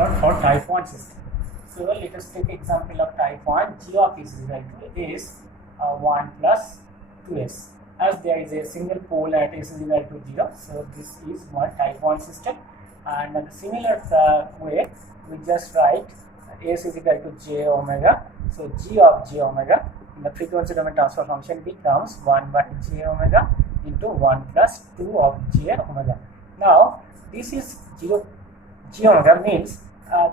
not for type 1 system. So let us take example of type 1. G of is equal to is 1 plus 2s. As there is a single pole at s is equal to 0, so this is one type 1 system. And in the similar way, we just write s is equal to j omega. So g of j omega in the frequency domain transfer function becomes 1 by j omega into 1 plus 2 of j omega. Now this is 0 j omega means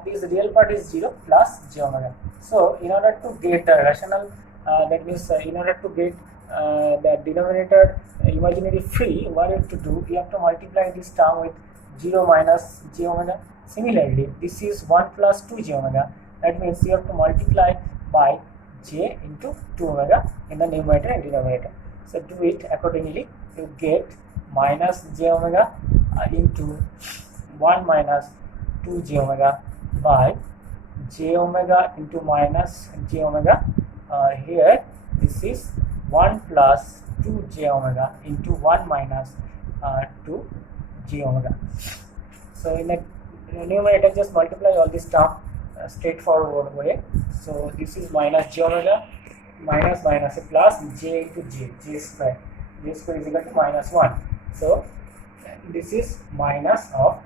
this real part is 0 plus j omega. So in order to get the rational, that means in order to get the denominator imaginary free, what you have to do, you have to multiply this term with 0 minus j omega. Similarly, this is 1 plus 2 j omega. That means you have to multiply by j into 2 omega in the numerator and denominator. So do it accordingly. You get minus j omega into 1 minus 2 j omega by j omega into minus j omega. Here this is 1 plus 2 j omega into 1 minus 2 j omega. So in the numerator, just multiply all this term straightforward way. So this is minus j omega minus minus a plus j into j square. J square is equal to minus 1. So this is minus of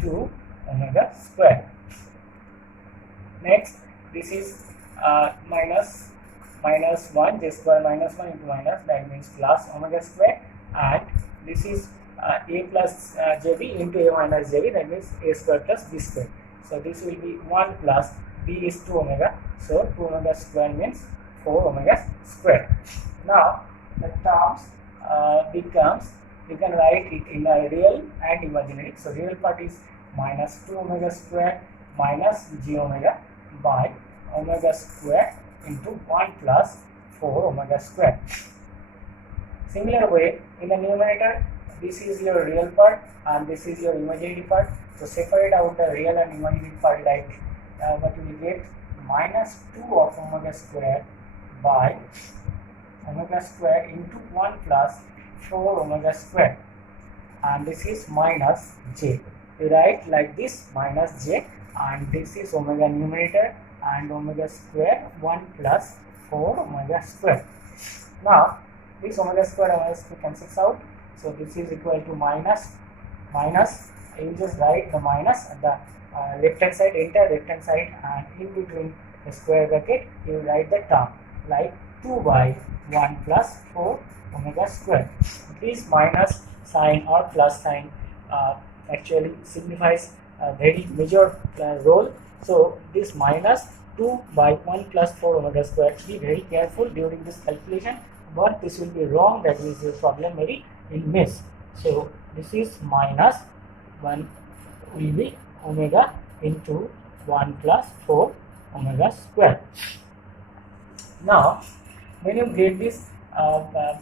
2 omega square. Next, this is minus 1, j square minus 1 into minus, that means plus omega square, and this is a plus jb into a minus jb, that means a square plus b square. So this will be 1 plus b is 2 omega, so 2 omega square means 4 omega square. Now the terms becomes, you can write it in a real and imaginary. So real part is minus 2 omega square minus j omega by omega square into 1 plus 4 omega square. Similar way, in the numerator, this is your real part and this is your imaginary part. So separate out the real and imaginary part, like what you will get, minus 2 of omega square by omega square into 1 plus 4 omega square, and this is minus j. You write like this, minus j, and this is omega numerator and omega square 1 plus 4 omega square. Now this omega square cancels out, so this is equal to minus, you just write the minus at the left hand side, enter left hand side, and in between the square bracket you write the term like 2 by 1 plus 4 omega square. This minus sign or plus sign actually signifies a very major role. So this minus 2 by 1 plus 4 omega square, be very careful during this calculation, but this will be wrong, that is the problem maybe in miss. So this is minus 1 will be omega into 1 plus 4 omega square. Now when you get this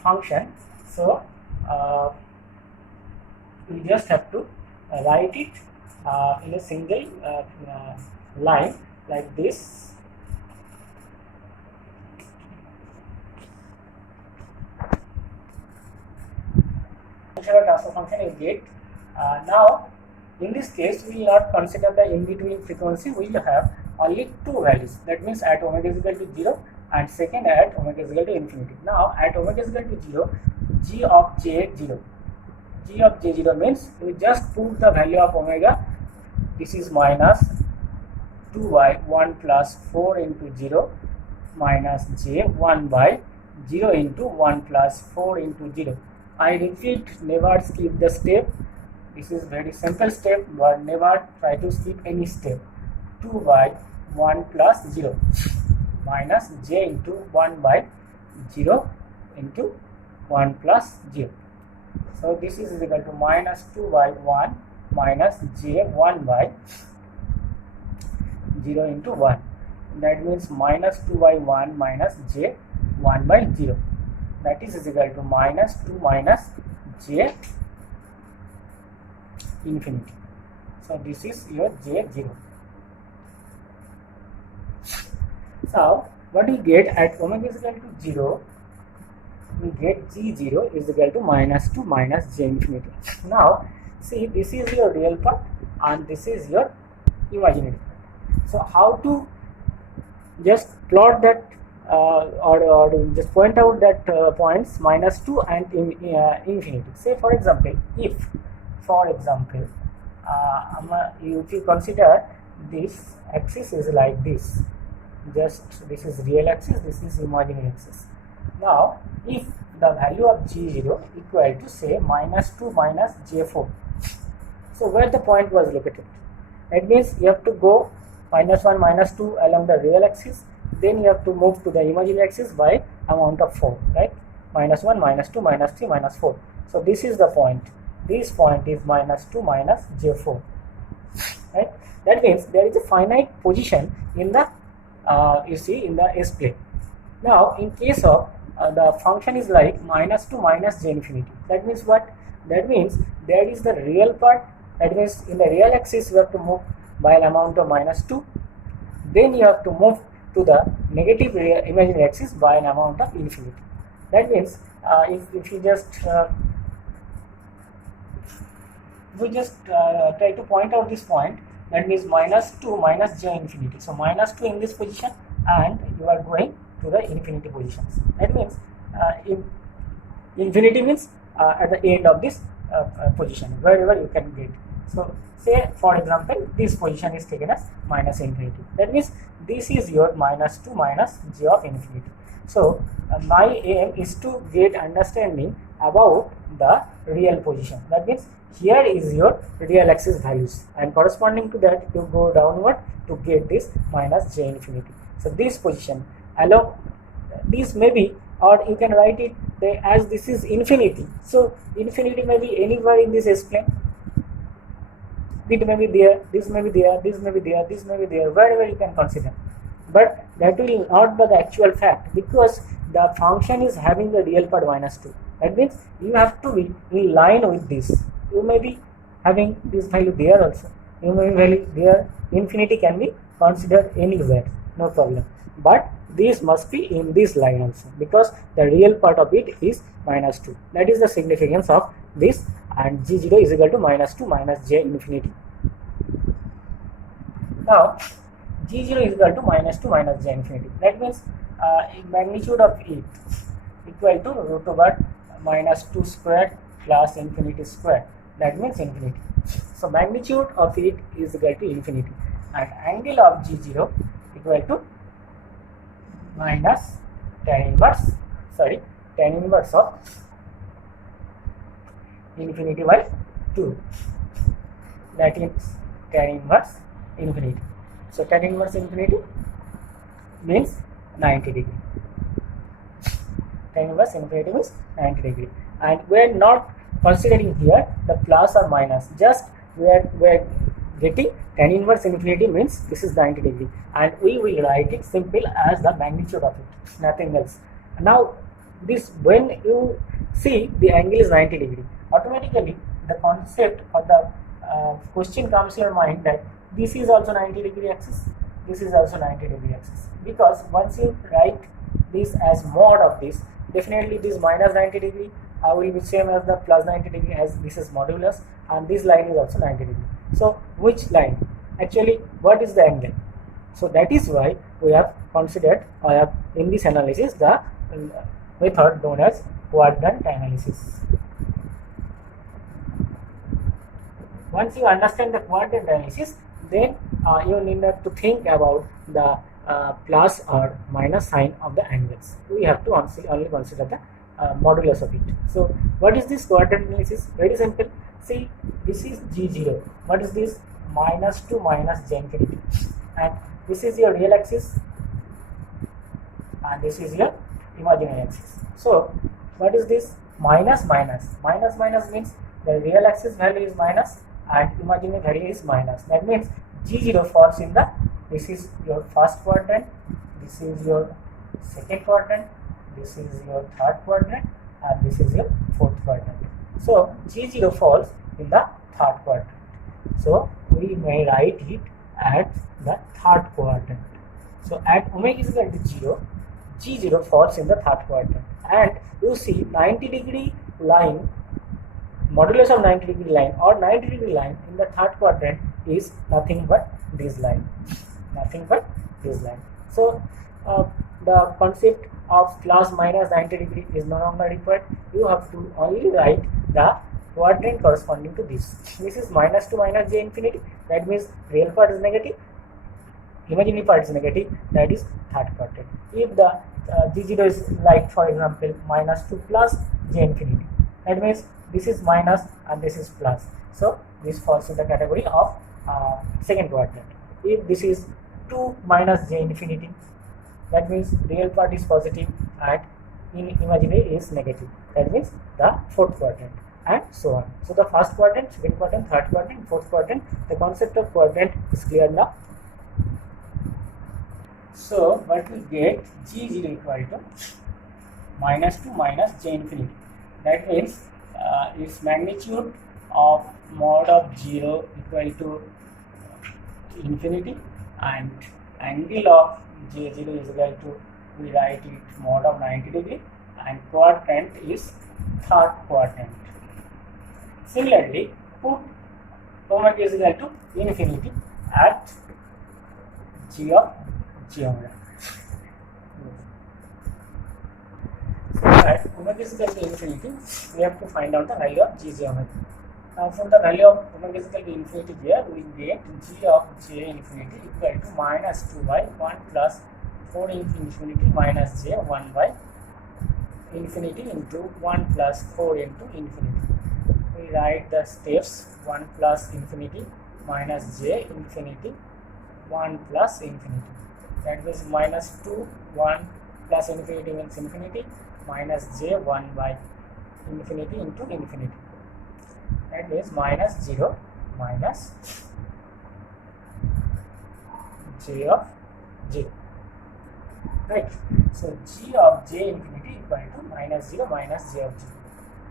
function, so you just have to write it in a single line like this. Transfer function you get. Now in this case we will not consider the in between frequency, we will have only two values, that means at omega is equal to 0 and second at omega is equal to infinity. Now at omega is equal to 0, g of j0. G of j0 means we just put the value of omega. This is minus 2 by 1 plus 4 into 0 minus j 1 by 0 into 1 plus 4 into 0. I repeat, never skip the step. This is very simple step, but never try to skip any step. 2 by 1 plus 0 minus j into 1 by 0 into 1 plus 0. So this is equal to minus 2 by 1 minus j 1 by 0 into 1. That means minus 2 by 1 minus j 1 by 0. That is equal to minus 2 minus j infinity. So this is your j0. So what we get at omega is equal to 0, we get g0 is equal to minus 2 minus j infinity. Now see, this is your real part and this is your imaginary point. So how to just plot that or just point out that points -2 and infinity. Say for example, if if you consider this axis is like this, just this is real axis, this is imaginary axis. Now if the value of g0 equal to say -2 minus j4, so where the point was located, that means you have to go -1 -2 along the real axis, then you have to move to the imaginary axis by amount of 4, right? -1 -2 -3 -4. So this is the point. This point is -2 minus j4, right? That means there is a finite position in the you see in the S plane. Now in case of the function is like -2 minus j infinity. That means what? That means there is the real part. That means in the real axis you have to move by an amount of -2. Then you have to move to the negative imaginary axis by an amount of infinity. That means if you just try to point out this point, that means -2 minus j infinity. So -2 in this position, and you are going to the infinity positions. That means infinity means at the end of this position, wherever you can get. So say for example, this position is taken as minus infinity. That means this is your -2 minus j of infinity. So my aim is to get understanding about the real position. That means here is your real axis values, and corresponding to that you go downward to get this minus j infinity. So this position along this may be, or you can write it as this is infinity. So infinity may be anywhere in this S plane. It may be there, this may be there, this may be there, this may be there, wherever you can consider. But that will not be the actual fact, because the function is having the real part -2. That means you have to be in line with this. You may be having this value there also. You may be value there. Infinity can be considered anywhere, no problem. But this must be in this line also, because the real part of it is -2. That is the significance of this, and g0 is equal to -2 minus j infinity. Now g0 is equal to -2 minus j infinity. That means magnitude of it equal to root over -2 squared plus infinity squared. That means infinity. So magnitude of it is equal to infinity, and angle of g0 equal to minus tan inverse of infinity by 2. That is tan inverse infinity. So tan inverse infinity means 90 degree. Tan inverse infinity means 90 degree, and we are not considering here the plus or minus. Just we are getting tan inverse infinity means this is 90 degree, and we will write it simple as the magnitude of it, nothing else. Now this, when you see the angle is 90 degree, automatically the concept or the question comes to your mind that this is also 90 degree axis, this is also 90 degree axis, because once you write this as mod of this, definitely this minus 90 degree will be same as the plus 90 degree, as this is modulus, and this line is also 90 degree. So which line? Actually, what is the angle? So that is why we have considered in this analysis the method known as quadrant analysis. Once you understand the quadrant analysis, then you need not to think about the plus or minus sign of the angles. We have to only consider the modulus of it. So what is this quadrant analysis? Very simple. See, this is g0. What is this? -2 minus j infinity, and this is your real axis, and this is your imaginary axis. So what is this? Minus means the real axis value is minus and imaginary value is minus. That means g0 falls in the, this is your first quadrant, this is your second quadrant, this is your third quadrant, and this is your fourth quadrant. So g0 falls in the third quadrant. So we may write it at the third quadrant. So at omega is equal to 0, g0 falls in the third quadrant, and you see 90 degree line, modulus of 90 degree line or 90 degree line in the third quadrant is nothing but this line, nothing but this line. So the concept of plus minus 90 degree is no longer required. You have to only write the quadrant corresponding to this. This is minus to minus j infinity, that means real part is negative, imaginary part is negative, that is third quadrant. If the g0 is like, for example, minus to plus j infinity, that means this is minus and this is plus, so this falls in the category of second quadrant. If this is 2 minus j infinity, that means real part is positive and imaginary is negative, that means the fourth quadrant, and so on. So the first quadrant, second quadrant, third quadrant, fourth quadrant, the concept of quadrant is clear now. So what we get, g0 equal to minus to minus j infinity, that means its magnitude of mod of 0 equal to infinity, and angle of j0 is equal to, we write it mod of 90 degree, and quadrant is third quadrant. Similarly, put omega is equal to infinity at g of j omega. So at omega is equal to infinity, we have to find out the value of g j omega. Now from the value of omega is equal to infinity here, we get g of j infinity equal to minus 2 by 1 plus 4 into infinity minus j 1 by infinity into 1 plus 4 into infinity. We write the steps 1 plus infinity minus j infinity 1 plus infinity, that means minus 2 1 plus infinity means infinity minus j 1 by infinity into infinity, that means minus 0 minus j of j, right. So g of j infinity equal to minus 0 minus j of j.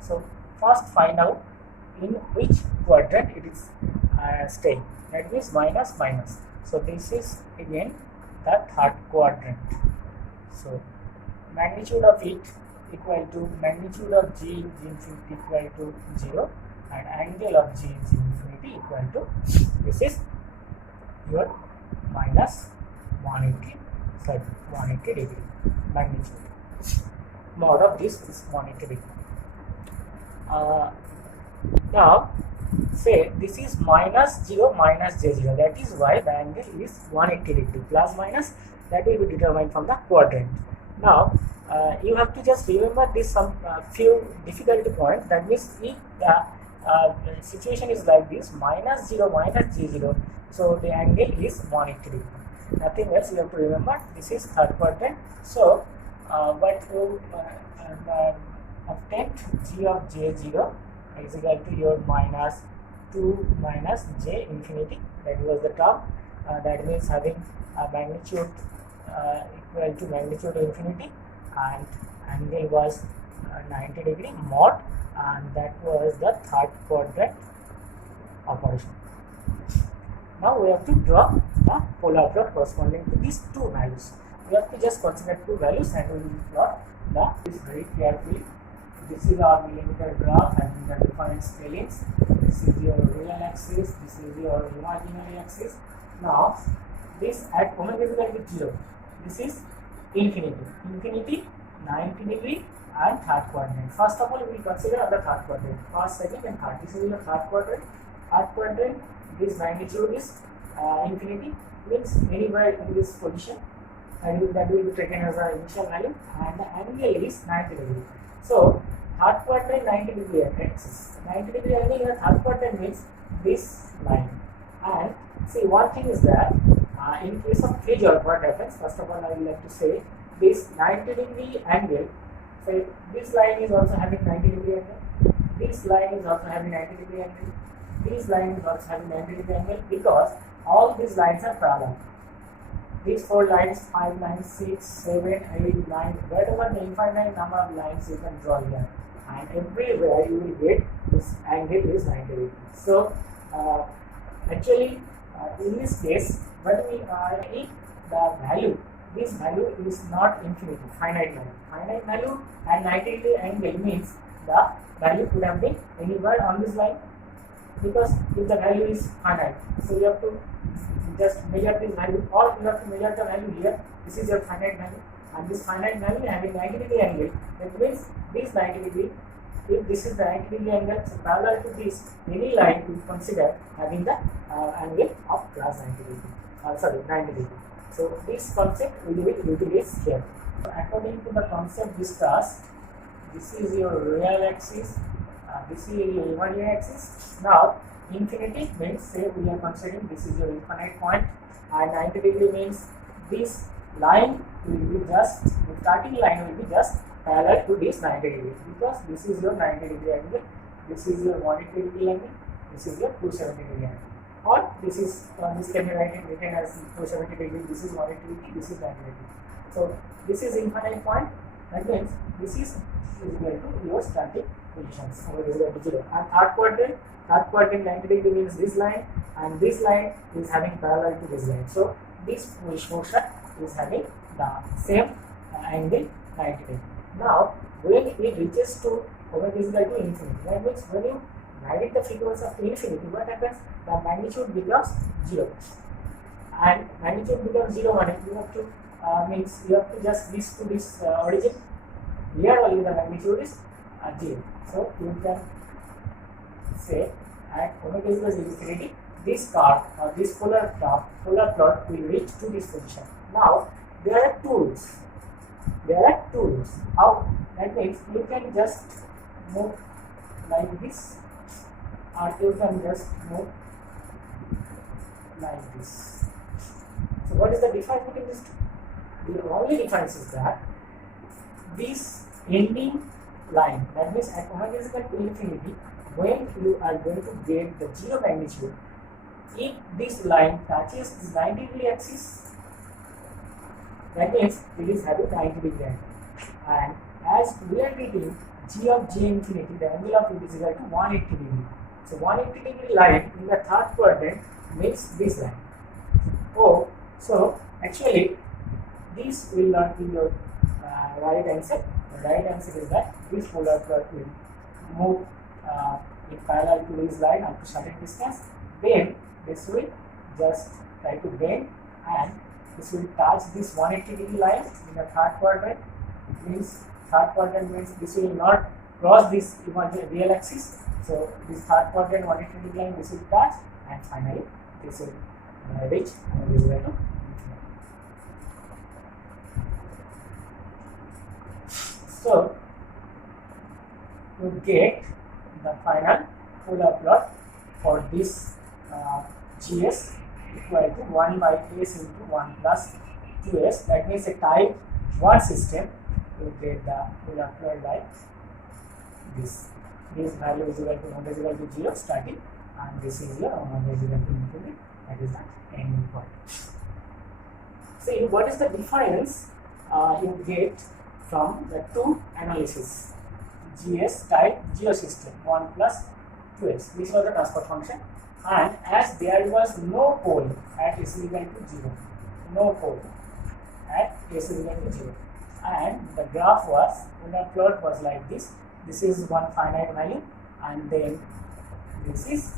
So first find out in which quadrant it is staying, that means minus minus. So this is again the third quadrant. So magnitude of it equal to magnitude of g infinity equal to 0, and angle of g infinity equal to, this is your minus 180 degree magnitude. Mod of this is 180 degree. Now say this is minus 0 minus j0, that is why the angle is 180 degree, plus minus that will be determined from the quadrant. Now you have to just remember this some few difficulty points, that means if the situation is like this, minus 0 minus j0, so the angle is 180 degree, nothing else you have to remember. This is third quadrant. So but you obtained g of j0 is equal to your minus 2 minus j infinity, that was the term, that means having a magnitude equal to magnitude infinity, and angle was 90 degree mod, and that was the third quadrant operation. Now we have to draw the polar plot corresponding to these two values. We have to just consider two values and we will plot this very carefully. This is our millimeter graph having the different scalings. This is your real axis, this is your imaginary axis. Now this at omega is equal to 0, this is infinity, 90 degree and third quadrant. First of all, we will consider the third quadrant, first, second and third. This is the third quadrant. Third quadrant, this magnitude is infinity, means anywhere in this position, and that will be taken as our initial value, and the angle is 90 degree. So third quadrant 90 degree axis, 90 degree angle in the third quadrant means this line. And see, one thing is that in case of phasor, what happens, first of all I would like to say this 90 degree angle, say this line is also having 90 degree angle, this line is also having 90 degree angle, this line is also having 90 degree angle, because all these lines are parallel. These 4 lines, 5 lines, 6, 7, 8, 9, whatever the infinite number of lines you can draw here, and everywhere you will get this angle is 90 degree. So actually in this case, when we if the value, this value is not infinity, finite value and 90 degree angle means the value could have been anywhere on this line. because if the value is finite, so you have to just measure this value, or you have to measure the value here. This is your finite value, and this finite value having 90° angle. That means this 90°. If this is the 90° angle, so parallel to this, any line we consider having the angle of plus 90°. So this concept will be utilized here. So according to the concept discussed, this is your real axis, this is your imaginary axis. Now infinity means, say we are considering this is your infinite point, and 90° means this line will be just, the starting line will be just parallel to this 90°, because this is your 90° angle, this is your 180° angle, this is your 270° angle, or this is this can be written as 270°, this is 180°, this is 90°. So this is infinite point. That means this is equal to your starting positions over here to 0. And third quadrant 90° means this line, and this line is having parallel to this line. So this motion is having the same angle 90°. Now when it reaches to omega is equal to infinity, that means when you vary the frequency of infinity, what happens? The magnitude becomes 0, and magnitude becomes 0 when you have to means you have to just reach to this origin. Here only the magnitude is 0. So you can say at omega is equal to infinity, this curve or this polar plot will reach to this position. Now there are two rules. How? That means you can just move like this, or you can just move like this. So what is the difference between these two? The only difference is that this ending line, that means at omega is equal to infinity, when you are going to get the 0 magnitude, if this line touches this 90° axis, that means it is having 90° angle. And as we are getting g of j infinity, the angle of it is equal to 180°. So 180° line in the third quadrant makes this line. Oh, so actually this will not be your right answer. The right answer is that this polar plot will move in parallel to this line up to certain distance. Then this will just try to bend, and this will touch this 180° line in the third quadrant. Means third quadrant means this will not cross this imaginary real axis. So this third quadrant 180° line, this will touch, and finally this will reach and this will to infinity. So you get the final polar plot for this GS equal to 1 by s into 1 plus 2s. That means a type 1 system. You get the polar plot like this. This value is equal to omega is equal to 0 starting, and this is your omega is equal to infinity. That is the ending point. See, what is the difference you get from the two analysis? GS type geosystem 1 plus 2s. This was the transfer function, and as there was no pole at s is equal to 0, no pole at s is equal to 0, and the graph was, when the plot was like this. This is one finite value, and then this is,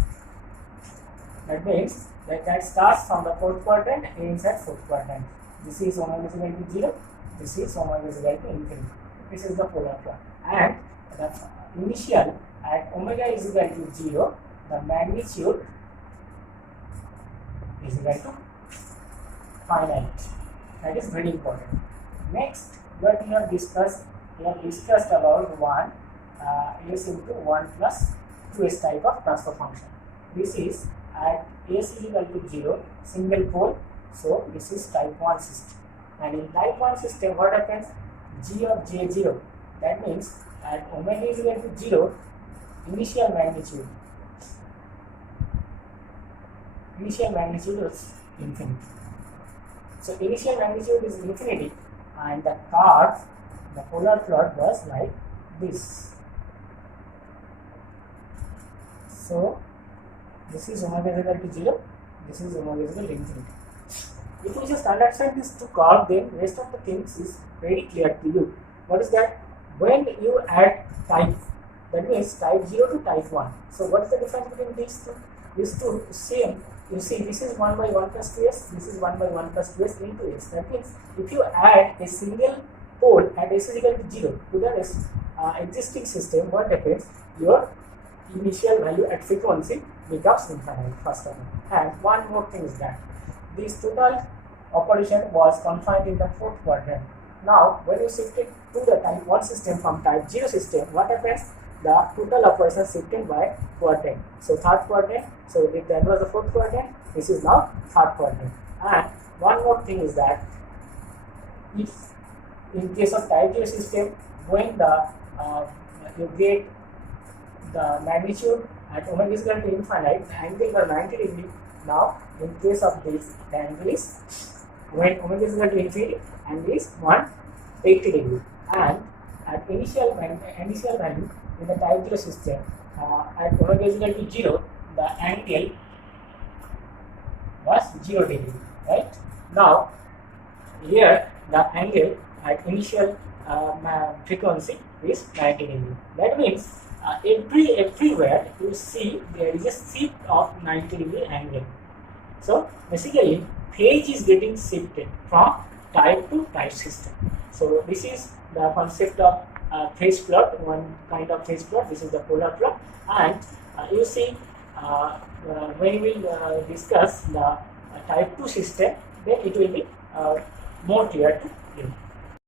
that means that starts from the fourth quadrant and ends at fourth quadrant. This is omega is equal to 0, this is omega is equal to infinity. This is the polar plot, and the initial at omega is equal to 0, the magnitude is equal to finite. That is very important. Next, what we have discussed about 1 s into 1 plus 2s type of transfer function. This is at s is equal to 0, single pole. So this is type 1 system. And in type 1 system, what happens? G of j0. That means at omega is equal to 0, initial magnitude is infinity. So initial magnitude is infinity, and the curve, the polar plot was like this. So this is omega is equal to 0, this is omega is equal to infinity. If you just understand these two curves, then rest of the things is very clear to you. What is that? When you add type That means type 0 to type 1. So what is the difference between these two? These two same. You see, this is 1 by 1 plus 2s, this is 1 by 1 plus 2s into s. That means if you add a single pole at s is equal to 0 to the existing system, what happens? Your initial value at frequency becomes infinite, first of all. And one more thing is that this total operation was confined in the fourth quadrant. Now, when you shift it to the type 1 system from type 0 system, what happens? The total operation shifted by quadrant. So third quadrant, so that was the fourth quadrant, this is now third quadrant. And one more thing is that if in case of type 0 system, when the you get the magnitude at omega is equal to infinite, the angle was 90 degree. Now in case of this, the angle is, when omega is equal to infinity, angle is 180 degree. And at initial value in the type 0 system, at omega is equal to 0, the angle was 0 degree, right? Now here the angle at initial frequency is 90 degree. That means everywhere you see there is a shift of 90 degree angle. So basically phase is getting shifted from type to type system. So this is the concept of phase plot, one kind of phase plot. This is the polar plot. And you see when we will discuss the type 2 system, then it will be more clear to